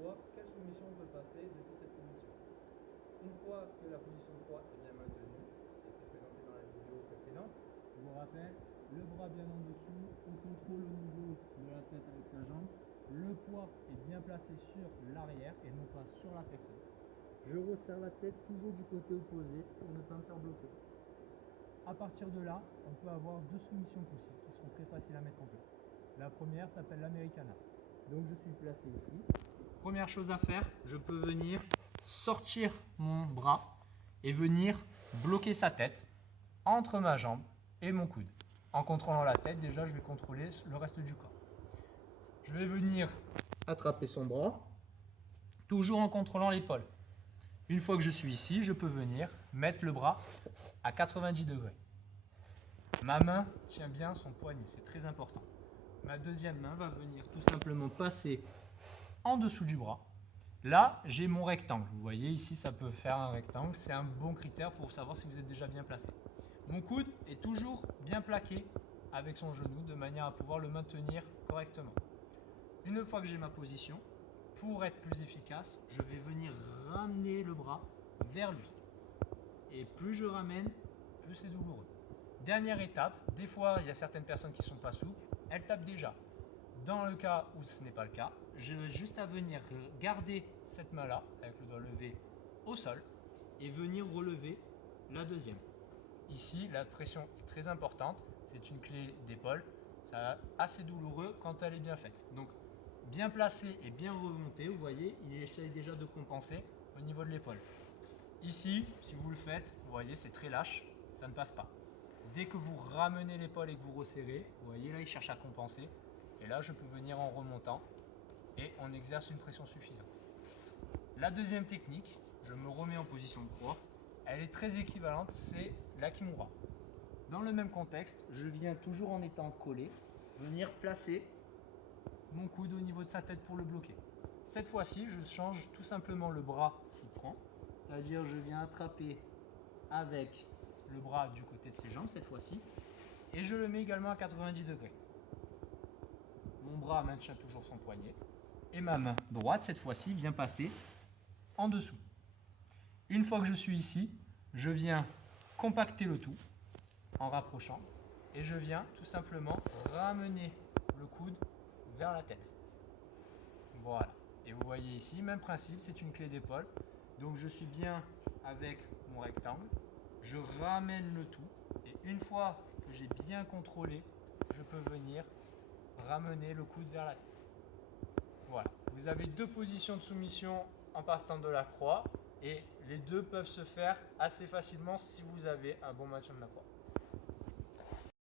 voir quelle soumission on peut passer depuis cette position. Une fois que la position 3 est bien maintenue, qui a été présentée dans la vidéo précédente, je vous rappelle, le bras bien en dessous, on contrôle au niveau de la tête avec sa jambe, le poids est bien placé sur l'arrière et non pas sur la personne. Je resserre la tête toujours du côté opposé pour ne pas me faire bloquer. À partir de là, on peut avoir deux soumissions possibles qui seront très faciles à mettre en place. La première s'appelle l'Americana. Donc je suis placé ici. Première chose à faire, je peux venir sortir mon bras et venir bloquer sa tête entre ma jambe et mon coude. En contrôlant la tête, déjà je vais contrôler le reste du corps. Je vais venir attraper son bras, toujours en contrôlant l'épaule. Une fois que je suis ici, je peux venir mettre le bras à 90 degrés. Ma main tient bien son poignet, c'est très important. Ma deuxième main va venir tout simplement passer en dessous du bras. Là, j'ai mon rectangle. Vous voyez ici, ça peut faire un rectangle. C'est un bon critère pour savoir si vous êtes déjà bien placé. Mon coude est toujours bien plaqué avec son genou de manière à pouvoir le maintenir correctement. Une fois que j'ai ma position, pour être plus efficace, je vais venir ramener le bras vers lui. Et plus je ramène, plus c'est douloureux. Dernière étape, des fois il y a certaines personnes qui ne sont pas souples, elles tapent déjà. Dans le cas où ce n'est pas le cas, je vais juste à venir garder cette main-là, avec le doigt levé au sol, et venir relever la deuxième. Ici, la pression est très importante, c'est une clé d'épaule, c'est assez douloureux quand elle est bien faite. Donc, bien placé et bien remonté, vous voyez, il essaye déjà de compenser au niveau de l'épaule. Ici, si vous le faites, vous voyez, c'est très lâche, ça ne passe pas. Dès que vous ramenez l'épaule et que vous resserrez, vous voyez là, il cherche à compenser. Et là, je peux venir en remontant et on exerce une pression suffisante. La deuxième technique, je me remets en position de croix. Elle est très équivalente, c'est la Kimura. Dans le même contexte, je viens toujours en étant collé, venir placer mon coude au niveau de sa tête pour le bloquer. Cette fois-ci, je change tout simplement le bras qui prend, c'est-à-dire je viens attraper avec le bras du côté de ses jambes cette fois-ci, et je le mets également à 90 degrés. Mon bras maintient toujours son poignet, et ma main droite cette fois-ci vient passer en dessous. Une fois que je suis ici, je viens compacter le tout en rapprochant, et je viens tout simplement ramener le coude vers la tête. Voilà. Et vous voyez ici, même principe, c'est une clé d'épaule. Donc je suis bien avec mon rectangle. Je ramène le tout. Et une fois que j'ai bien contrôlé, je peux venir ramener le coude vers la tête. Voilà. Vous avez deux positions de soumission en partant de la croix. Et les deux peuvent se faire assez facilement si vous avez un bon maintien de la croix.